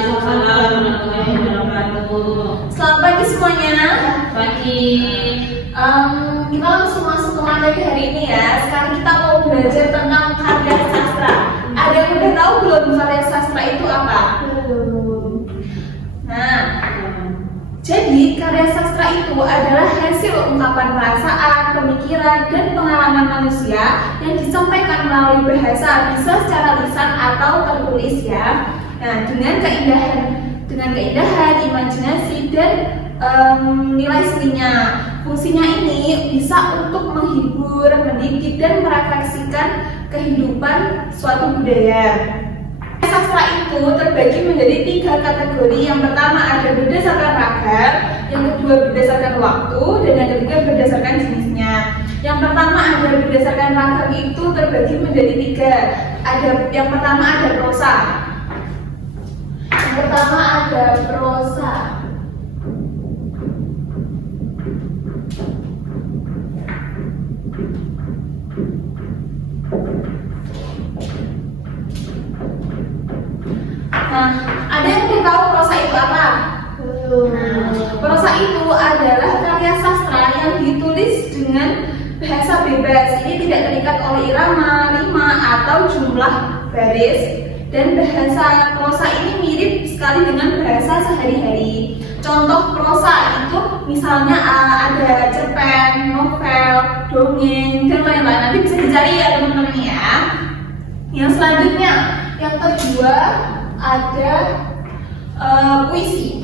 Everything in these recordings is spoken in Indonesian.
Waalaikumsalam warahmatullahi wabarakatuh. Selamat pagi semuanya. Pagi. Kita langsung masuk ke materi hari ini ya. Sekarang kita mau belajar tentang karya sastra. Ada yang udah tahu belum karya sastra itu apa? Nah, jadi karya sastra itu adalah hasil ungkapan perasaan, pemikiran, dan pengalaman manusia yang disampaikan melalui bahasa, bisa secara lisan atau tertulis ya. Nah, dengan keindahan, imajinasi, dan nilai seninya. Fungsinya ini bisa untuk menghibur, mendidik, dan merefleksikan kehidupan suatu budaya. Sastra itu terbagi menjadi 3 kategori. Yang pertama ada berdasarkan ragam, yang kedua berdasarkan waktu, dan yang ketiga berdasarkan jenisnya. Yang pertama ada berdasarkan ragam itu terbagi menjadi 3. Yang pertama ada prosa. Yang pertama ada prosa. Nah, ada yang mau tahu prosa itu apa? Prosa itu adalah karya sastra yang ditulis dengan bahasa bebas. Ini tidak terikat oleh irama, rima, atau jumlah baris. Dan bahasa prosa ini mirip sekali dengan bahasa sehari-hari. Contoh prosa itu misalnya ada cerpen, novel, dongeng, dan lain-lain. Nanti bisa dicari ya teman-teman ya. Yang selanjutnya, yang kedua ada puisi.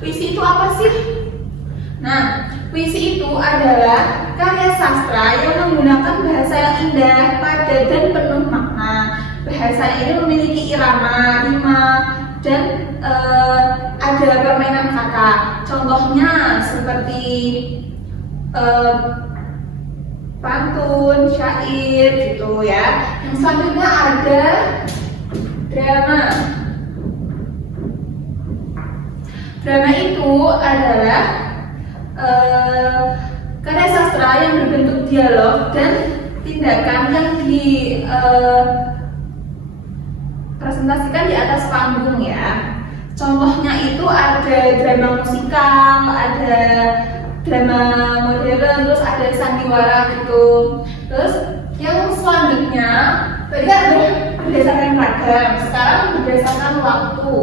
Puisi itu apa sih? Nah, puisi itu adalah karya sastra yang menggunakan bahasa yang indah, padat, dan penuh makna. Bahasa ini memiliki irama, rima, dan ada permainan kata. Contohnya seperti pantun, syair gitu ya. Yang selanjutnya ada drama. Drama itu adalah karya sastra yang berbentuk dialog dan tindakan yang presentasikan di atas panggung ya. Contohnya itu ada drama musikal, ada drama modern, terus ada sandiwara gitu. Terus yang selanjutnya tadi kan berdasarkan ragam, sekarang berdasarkan waktu.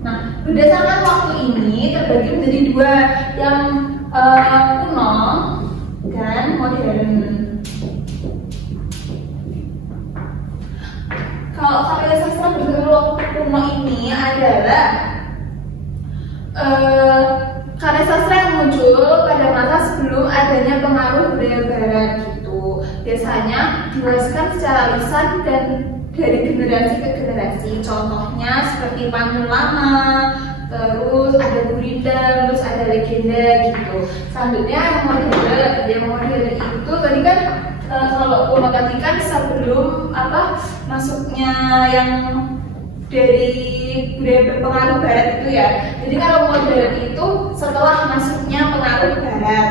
Nah, berdasarkan waktu ini terbagi menjadi 2, yang kuno dan modern. Kalau karya sastra berbentuk waktu kuno ini adalah karya sastra yang muncul pada masa sebelum adanya pengaruh budaya barat gitu. Biasanya diwariskan secara lisan dan dari generasi ke generasi. Contohnya seperti pantun lama, terus ada gurindam, terus ada legenda gitu. Selanjutnya yang modern itu tadi kan kalau kuno tadi kan sebelum masuknya yang dari budaya berpengaruh barat itu ya. Jadi kalau modern itu setelah masuknya pengaruh barat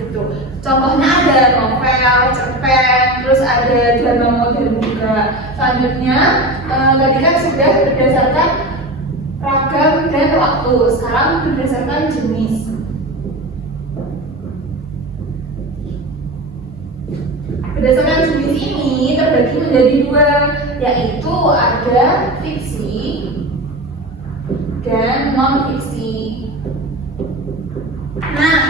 gitu. Contohnya ada novel, cerpen, terus ada drama modern juga. Selanjutnya tadi kan sudah berdasarkan ragam dan waktu. Sekarang berdasarkan jenis. Berdasarkan jenis ini terbagi menjadi 2, yaitu ada fiksi dan non-fiksi. Nah,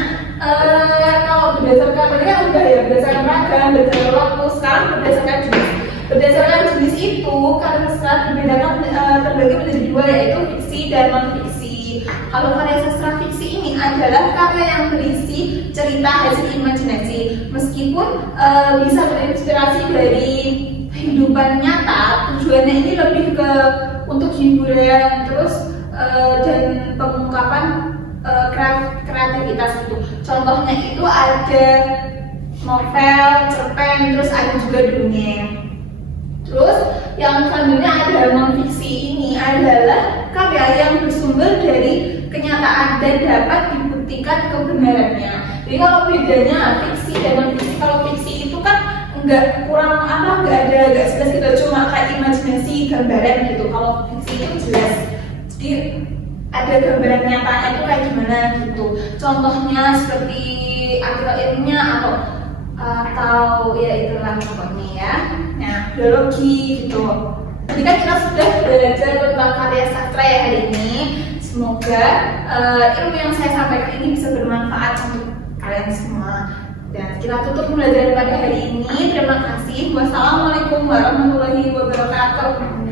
kalau berdasarkan tadi kan udah ya, berdasarkan ragam, berdasarkan waktu, sekarang berdasarkan jenis. Berdasarkan jenis itu karena setelah dibedakan terbagi menjadi 2, yaitu fiksi dan non-fiksi. Kalau karya sastra fiksi ini adalah karya yang berisi cerita hasil imajinasi, meskipun bisa terinspirasi dari kehidupan nyata. Tujuannya ini lebih ke untuk hiburan, terus dan pengungkapan kreativitas itu. Contohnya itu ada novel, cerpen, terus ada juga dongeng. Terus yang selanjutnya ada non-fiksi. Ini adalah karya yang bersumber dari kenyataan dan dapat dibuktikan kebenarannya. Jadi kalau bedanya fiksi dan non fiksi, kalau fiksi itu kan nggak kurang apa, nggak jelas gitu, cuma kayak imajinasi gambaran gitu. Kalau fiksi itu jelas, jadi ada gambaran nyatanya itu kayak gimana gitu. Contohnya seperti artikel ilmiah atau ya itulah pokoknya ya. Nah, biologi gitu. Jadi kan kita sudah belajar tentang karya sastra ya hari ini. Semoga ilmu yang saya sampaikan ini bisa bermanfaat untuk kalian semua. Dan kita tutup pembelajaran pada hari ini. Terima kasih. Wassalamualaikum warahmatullahi wabarakatuh.